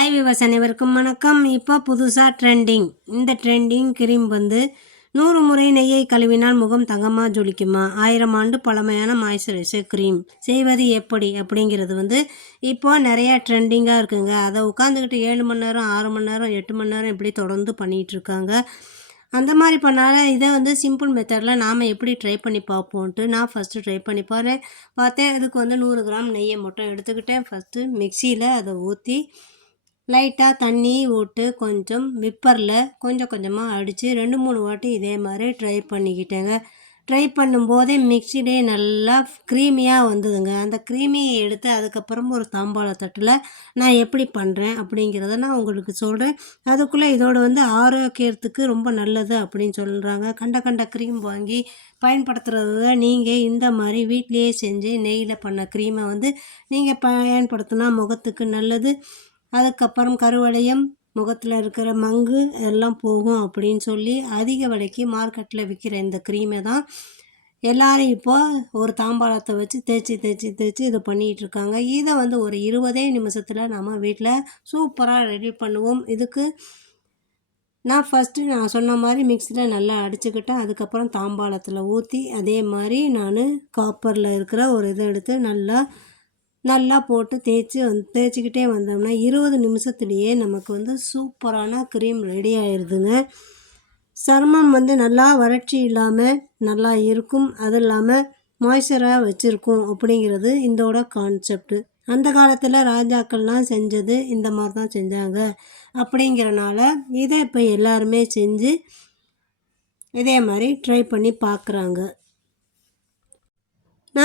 Hi விவஸ் அனைவருக்கும் வணக்கம். இப்போ புதுசாக ட்ரெண்டிங் இந்த ட்ரெண்டிங் கிரீம் வந்து நூறு முறை நெய்யை கழுவினால் முகம் தங்கமாக ஜொலிக்குமா? ஆயிரம் ஆண்டு பழமையான மாய்ஸ்சரைசர் க்ரீம் செய்வது எப்படி? அப்படிங்கிறது வந்து இப்போ நிறையா ட்ரெண்டிங்காக இருக்குங்க. அதை உட்காந்துக்கிட்டு ஏழு மணி நேரம் ஆறு மணி நேரம் எட்டு மணி நேரம் இப்படி தொடர்ந்து பண்ணிகிட்டு இருக்காங்க. அந்த மாதிரி பண்ணால இதை வந்து சிம்பிள் மெத்தடில் நாம் எப்படி ட்ரை பண்ணி பார்ப்போன்ட்டு நான் ஃபஸ்ட்டு ட்ரை பண்ணி பார்த்தேன். அதுக்கு வந்து நூறு கிராம் நெய்யை மட்டும் எடுத்துக்கிட்டேன். ஃபஸ்ட்டு மிக்சியில் அதை ஊற்றி லைட்டாக தண்ணி விட்டு கொஞ்சம் விப்பரில் கொஞ்சம் கொஞ்சமாக அடித்து ரெண்டு மூணு வாட்டி இதே மாதிரி ட்ரை பண்ணிக்கிட்டேங்க. ட்ரை பண்ணும்போதே மிக்சிலே நல்லா க்ரீமியாக வந்ததுங்க. அந்த க்ரீமியை எடுத்து அதுக்கப்புறம் ஒரு தாம்பாள தட்டில் நான் எப்படி பண்ணுறேன் அப்படிங்கிறத நான் உங்களுக்கு சொல்கிறேன் அதுக்குள்ளே இதோட வந்து ஆரோக்கியத்துக்கு ரொம்ப நல்லது அப்படின்னு சொல்கிறாங்க கண்ட கண்ட க்ரீம் வாங்கி பயன்படுத்துகிறத நீங்கள் இந்த மாதிரி வீட்லேயே செஞ்சு நெய்யில் பண்ண க்ரீமை வந்து நீங்கள் பயன்படுத்தினா முகத்துக்கு நல்லது. அதுக்கப்புறம் கருவளையம் முகத்தில் இருக்கிற மங்கு எல்லாம் போகும் அப்படின்னு சொல்லி அதிக விலைக்கு மார்க்கெட்டில் விற்கிற இந்த க்ரீமை தான் எல்லோரும் இப்போ ஒரு தாம்பாளத்தை வச்சு தேய்ச்சி தேய்ச்சி தேய்ச்சி இதை பண்ணிகிட்டு இருக்காங்க. இதை வந்து ஒரு இருபதே நிமிஷத்தில் நம்ம வீட்டில் சூப்பராக ரெடி பண்ணுவோம். இதுக்கு நான் ஃபஸ்ட்டு நான் சொன்ன மாதிரி மிக்சியில் நல்லா அடிச்சுக்கிட்டேன் அதுக்கப்புறம் தாம்பாளத்தில் ஊற்றி அதே மாதிரி நான் காப்பரில் இருக்கிற ஒரு இதை எடுத்து நல்லா நல்லா போட்டு தேய்ச்சி வந் தேய்ச்சிக்கிட்டே வந்தோம்னா இருபது நிமிஷத்துலேயே நமக்கு வந்து சூப்பரான க்ரீம் ரெடி ஆயிடுதுங்க சருமம் வந்து நல்லா வறட்சி இல்லாமல் நல்லா இருக்கும். அது இல்லாமல் மாய்ஸ்சராக வச்சுருக்கும் அப்படிங்கிறது இதோட கான்செப்ட் அந்த காலத்தில் ராஜாக்கள்லாம் செஞ்சது இந்த மாதிரி தான் செஞ்சாங்க. அப்படிங்கிறனால இதை இப்போ எல்லாருமே செஞ்சு இதே மாதிரி ட்ரை பண்ணி பார்க்குறாங்க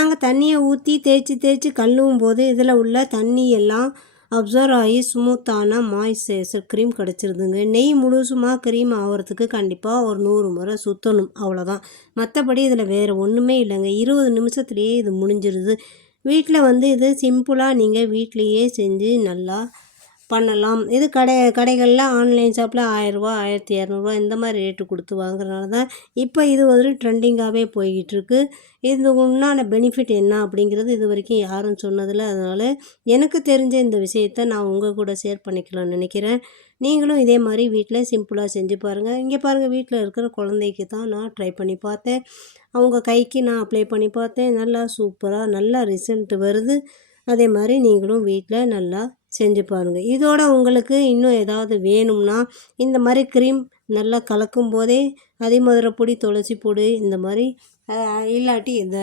நாங்கள் தண்ணியை ஊற்றி தேய்ச்சி தேய்ச்சி கழுவும் போது இதில் உள்ள தண்ணி எல்லாம் அப்சர்வ் ஆகி ஸ்மூத்தான மாய்ஸ்சரைசர் க்ரீம் கிடச்சிருதுங்க. நெய் முழுசுமாக க்ரீம் ஆகிறதுக்கு கண்டிப்பாக ஒரு நூறு முறை சுற்றணும் அவ்வளோதான் மற்றபடி இதில் வேறு ஒன்றுமே இல்லைங்க. இருபது நிமிஷத்துலேயே இது முடிஞ்சிருது. வீட்டில் வந்து இது சிம்பிளாக நீங்கள் வீட்லேயே செஞ்சு நல்லா பண்ணலாம். இது கடை கடைகளில் ஆன்லைன் ஷாப்பில் ஆயிரரூபா ஆயிரத்தி இரநூறுவா இந்த மாதிரி ரேட்டு கொடுத்து வாங்குறதுனால தான் இப்போ இது ஒரு ட்ரெண்டிங்காகவே போய்கிட்டுருக்கு இது உண்டான பெனிஃபிட் என்ன அப்படிங்கிறது இது வரைக்கும் யாரும் சொன்னதில்லை. அதனால் எனக்கு தெரிஞ்ச இந்த விஷயத்த நான் உங்கள் கூட ஷேர் பண்ணிக்கலாம்னு நினைக்கிறேன். நீங்களும் இதே மாதிரி வீட்டில் சிம்பிளாக செஞ்சு பாருங்கள் இங்கே பாருங்கள் வீட்டில் இருக்கிற குழந்தைக்கு தான் நான் ட்ரை பண்ணி பார்த்தேன். அவங்க கைக்கு நான் அப்ளை பண்ணி பார்த்தேன். நல்லா சூப்பராக நல்லா ரிசல்ட் வருது. அதே மாதிரி நீங்களும் வீட்டில் நல்லா செஞ்சு பாருங்கள் இதோட உங்களுக்கு இன்னும் ஏதாவது வேணும்னா இந்த மாதிரி க்ரீம் நல்லா கலக்கும் போதே அதிமதுரை பொடி துளசி பொடி இந்த மாதிரி இல்லாட்டி இந்த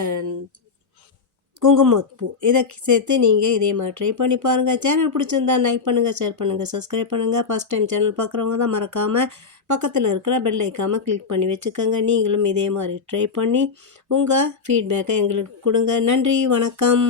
குங்குமப்பூ இதை சேர்த்து நீங்கள் இதே மாதிரி ட்ரை பண்ணி பாருங்கள் சேனல் பிடிச்சிருந்தா லைக் பண்ணுங்கள் ஷேர் பண்ணுங்கள் சப்ஸ்கிரைப் பண்ணுங்கள் ஃபஸ்ட் டைம் சேனல் பார்க்குறவங்க தான் மறக்காமல் பக்கத்தில் இருக்கிற பெல் ஐக்காமல் கிளிக் பண்ணி வச்சுக்கோங்க. நீங்களும் இதே மாதிரி ட்ரை பண்ணி உங்கள் ஃபீட்பேக்கை எங்களுக்கு கொடுங்க. நன்றி வணக்கம்.